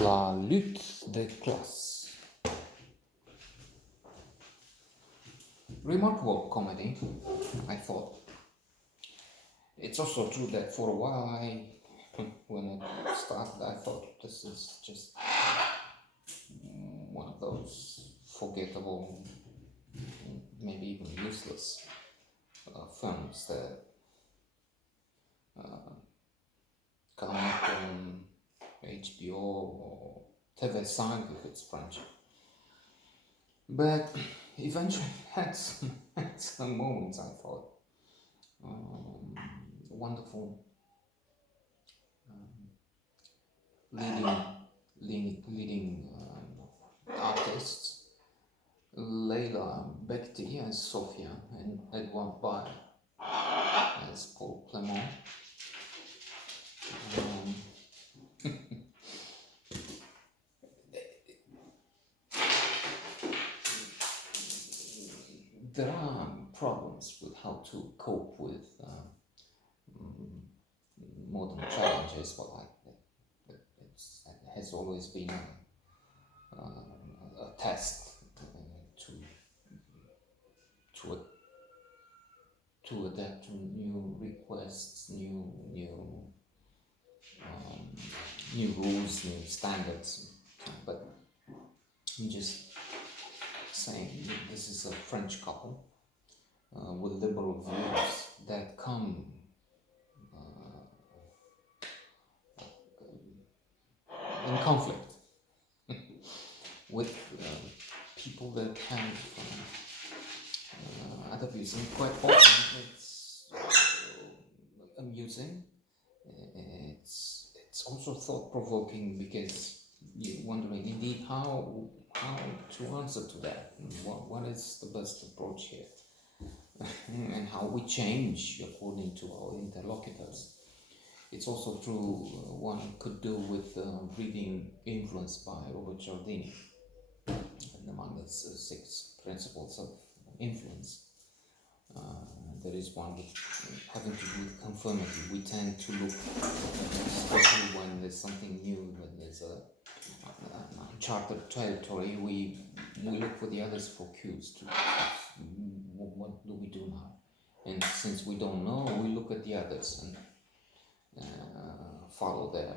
La lutte des classes. Remarkable comedy, I thought. It's also true that for a while when it started, I thought this is just one of those forgettable, maybe even useless films that come up on HBO or TV5 if it's French. But eventually had some moments, I thought. Wonderful leading artists. Leila Bekti as Sophia and Edouard Baird as Paul Clement. There are problems with how to cope with modern challenges, but it has always been a test to adapt to new requests, new rules, new standards. But I'm just saying that this is a French couple with liberal views that come in conflict with people that have other views, and quite often it's amusing. It's also thought-provoking because you're wondering indeed how to answer to that. What is the best approach here, and how we change according to our interlocutors. It's also true one could do with reading Influence by Robert Cialdini, and among the 6 principles of influence. There is one having to do with conformity. We tend to look, especially when there's something new, when there's an uncharted territory, we look for the others for cues to what do we do now? And since we don't know, we look at the others and follow their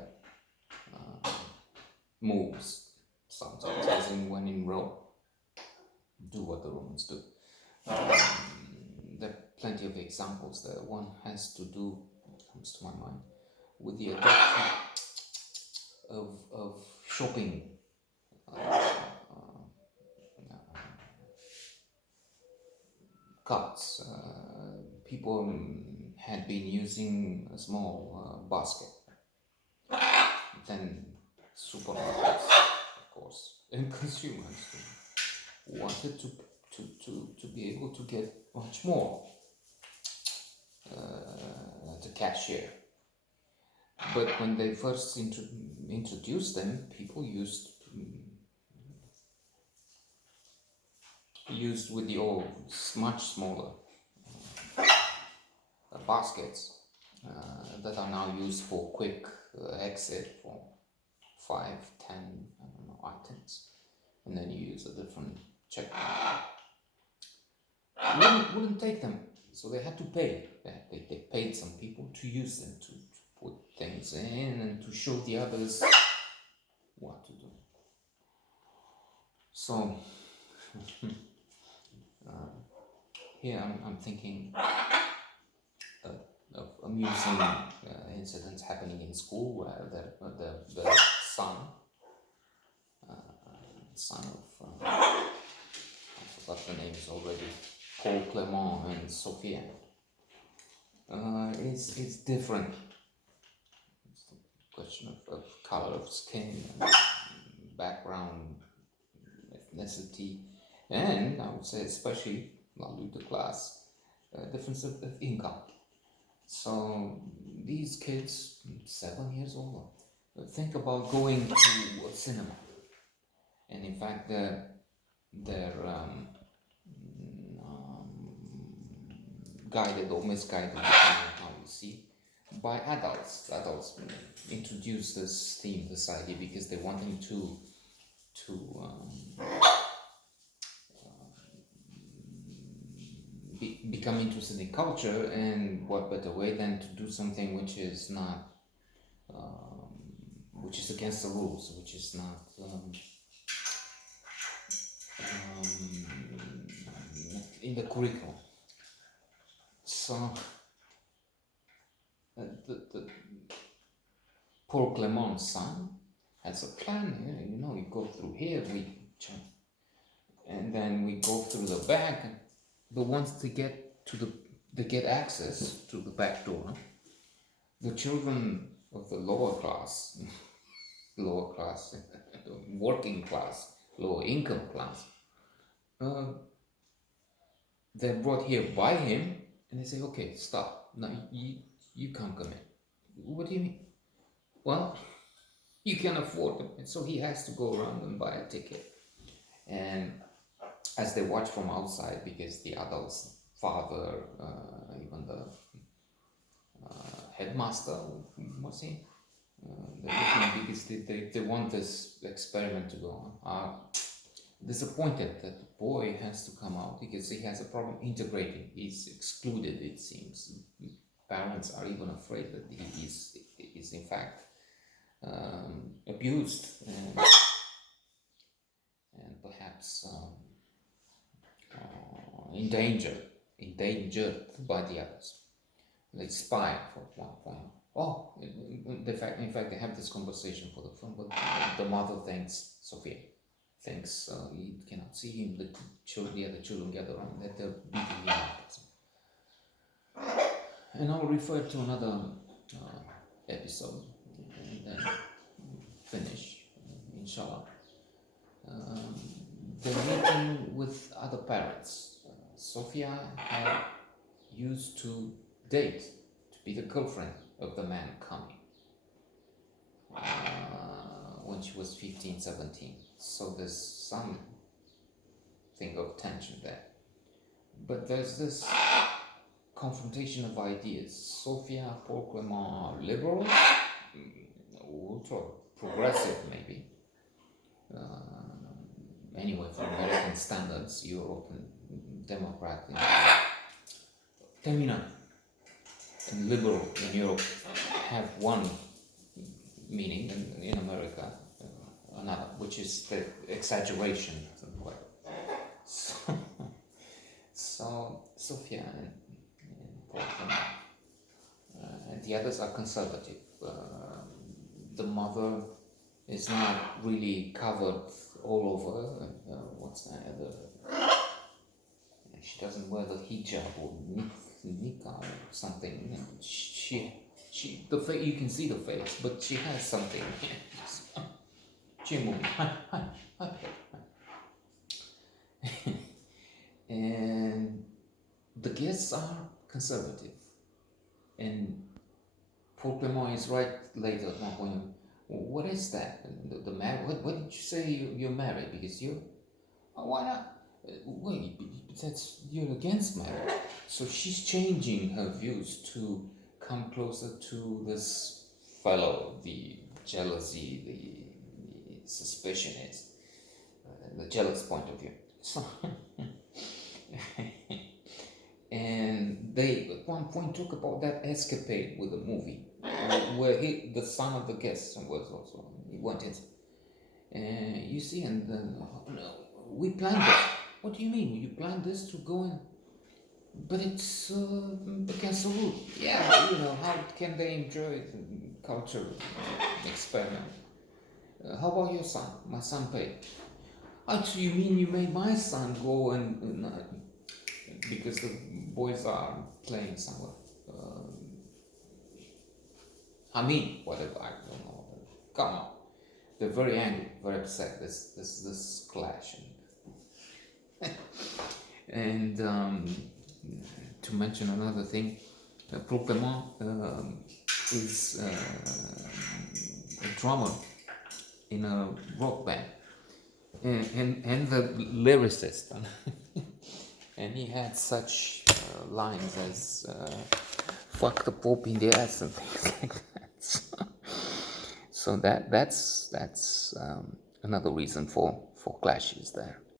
moves. Sometimes, as in when in Rome, do what the Romans do. There are plenty of examples there. One has to do, comes to my mind, with the adoption of shopping carts. People had been using a small basket. Then supermarkets, of course, and consumers wanted to be able to get much more the cashier. But when they first introduced them, people used with the old, much smaller baskets that are now used for quick exit for 5, 10, I don't know, items, and then you use a different checkpoint. Wouldn't take them, so they had to pay. They paid some people to use them to put things in and to show the others what to do. So here I'm thinking of amusing incidents happening in school where the son of I forgot the names already, Paul Clement and Sophia, is different. It's a question of color of skin, background, ethnicity, and I would say especially la lutte class, difference of income. So these kids, 7 years old, think about going to a cinema, and in fact their guided or misguided, depending on how you see, by adults. Adults introduce this theme, this idea, because they want them to become interested in culture, and what better way than to do something which is not, which is against the rules, which is not in the curriculum. So the poor Clement's son has a plan. You go through here, and then we go through the back. But once they get access to the back door, the children of the lower class, working class, lower income class, they're brought here by him, and they say, okay, stop. Now you can't come in. What do you mean? Well, you can afford them. And so he has to go around and buy a ticket. And as they watch from outside, because the adults, father, even the headmaster, what's he? They're looking because they want this experiment to go on. Are disappointed that the boy has to come out because he has a problem integrating. He's excluded, it seems. Parents are even afraid that he is in fact abused and perhaps endangered by the others. They spy for one point. Oh, in fact, they have this conversation for the fun, but the mother thanks Sophia. Thinks he cannot see him. The other children gather around that they're beating him up. And I'll refer to another episode and then finish, inshallah. The meeting with other parents. Sophia had used to date, to be the girlfriend of the man coming when she was 15, 17. So there's some thing of tension there. But there's this confrontation of ideas. Sophia, Paul Clement are liberal, ultra progressive maybe. Anyway, for American standards, European Democrat, dominant and liberal in Europe have one meaning, and in America another, which is the exaggeration. So Sophia and Paul Clement, and the others are conservative. The mother is not really covered all over. She doesn't wear the hijab or niqab or something. You can see the face, but she has something. And the guests are conservative. And Paul Clement is right later at one point. What is that? The man? What did you say you're married? Because why not? Wait, you're against marriage. So she's changing her views to come closer to this fellow. The jealousy, the suspicion is the jealous point of view. So, and they at one point talk about that escapade with the movie, where the son of the guest was also, he went in. You see, and then we planned this. What do you mean? You planned this to go in? But it's against the rule. Yeah, how can they enjoy the culture experiment? How about your son? My son paid. So you mean you made my son go and because the boys are playing somewhere? Whatever, I don't know. Come on. They're very angry, very upset. This clash. And to mention another thing, Paul Clement is a drummer in a rock band and the lyricist. And he had such lines as fuck the Pope in the ass and things like that. So that's another reason for clashes there.